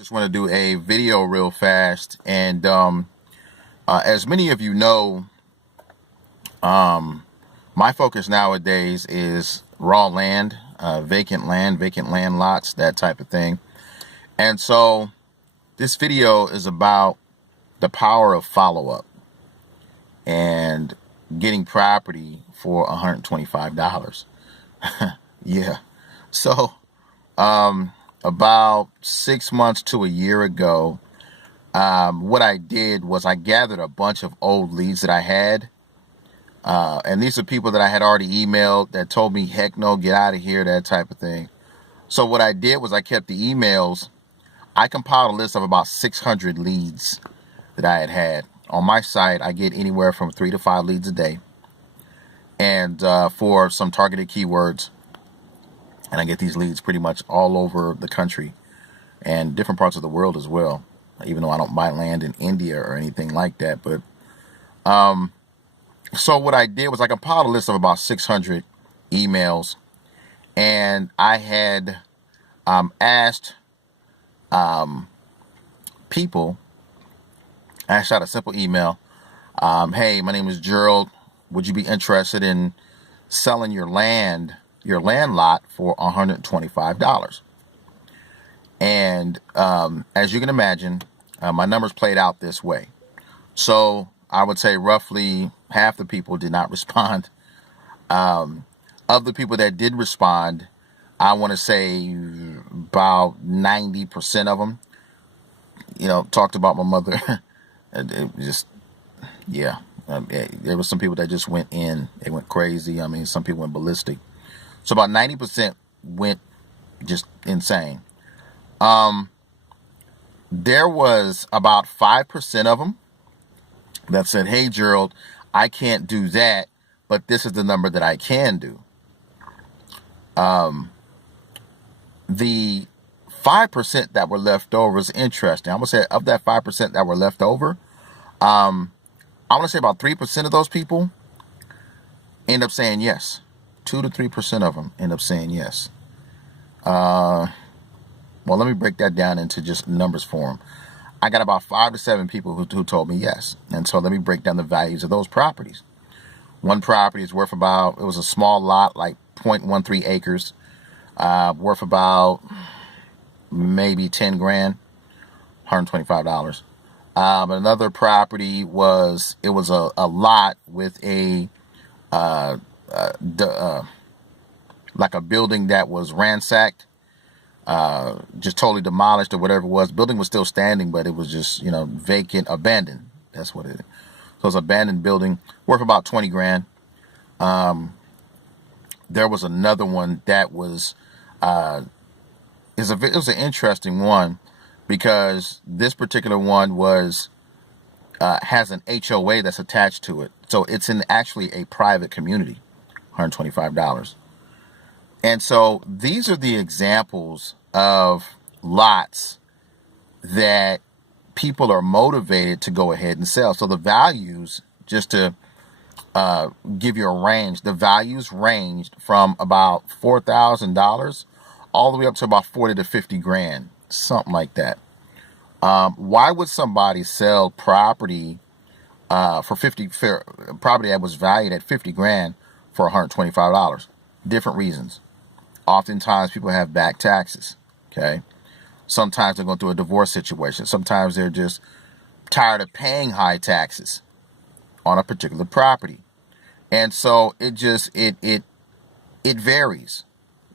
Just want to do a video real fast, and as many of you know, my focus nowadays is raw land, vacant land lots, that type of thing. And so this video is about the power of follow-up and getting property for $125. Yeah. So about 6 months to a year ago, what I did was I gathered a bunch of old leads that I had. And these are people that I had already emailed that told me, heck no, get out of here, that type of thing. So what I did was I kept the emails. I compiled a list of about 600 leads that I had. On my site, I get anywhere from 3 to 5 leads a day. And for some targeted keywords. And I get these leads pretty much all over the country and different parts of the world as well. Even though I don't buy land in India or anything like that. But so what I did was I compiled a list of about 600 emails. And I had asked people, I shot a simple email. Hey, my name is Gerald. Would you be interested in selling your land lot for $125? And as you can imagine, my numbers played out this way. So I would say roughly half the people did not respond. Of the people that did respond, I want to say about 90% of them, talked about my mother. It just, yeah. There was some people that just went in. They went crazy. I mean, some people went ballistic. So about 90% went just insane. There was about 5% of them that said, hey, Gerald, I can't do that, but this is the number that I can do. The 5% that were left over is interesting. I'm going to say of that 5% that were left over, I want to say about 3% of those people end up saying yes. 2 to 3% of them end up saying yes. Well, let me break that down into just numbers for them. I got about 5 to 7 people who told me yes. And so let me break down the values of those properties. One property is worth about, it was a small lot, like 0.13 acres, worth about maybe 10 grand, $125. But another property was, it was a lot with like a building that was ransacked, just totally demolished or whatever it was. Building was still standing, but it was just, vacant, abandoned. That's what it is. So it's an abandoned building worth about 20 grand. There was another one that was, it was an interesting one because this particular one was, has an HOA that's attached to it. So it's in actually a private community, $125. And so these are the examples of lots that people are motivated to go ahead and sell. So the values, just to give you a range, the values ranged from about $4,000 all the way up to about 40 to 50 grand, something like that. Why would somebody sell property for property that was valued at 50 grand for $125? Different reasons. Oftentimes people have back taxes. Okay. Sometimes they're going through a divorce situation. Sometimes they're just tired of paying high taxes on a particular property. And so it varies,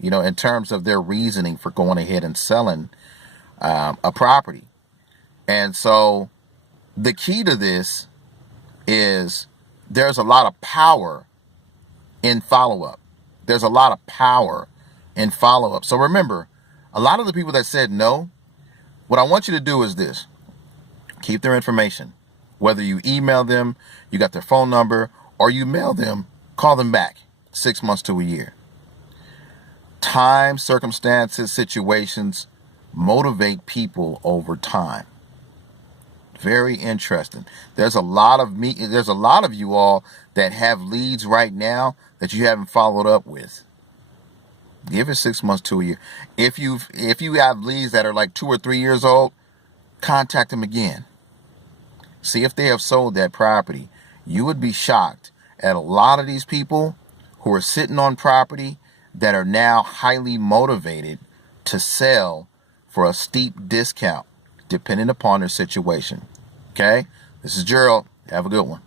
in terms of their reasoning for going ahead and selling a property. And so the key to this is there's a lot of power in follow-up. There's a lot of power in follow-up. So remember, a lot of the people that said no, what I want you to do is this. Keep their information. Whether you email them, you got their phone number, or you mail them, call them back 6 months to a year. Time, circumstances, situations motivate people over time. Very interesting. There's a lot of you all that have leads right now that you haven't followed up with. Give it 6 months to a year. If you have leads that are like 2 or 3 years old, contact them again. See if they have sold that property. You would be shocked at a lot of these people who are sitting on property that are now highly motivated to sell for a steep discount, depending upon their situation. Okay? This is Gerald. Have a good one.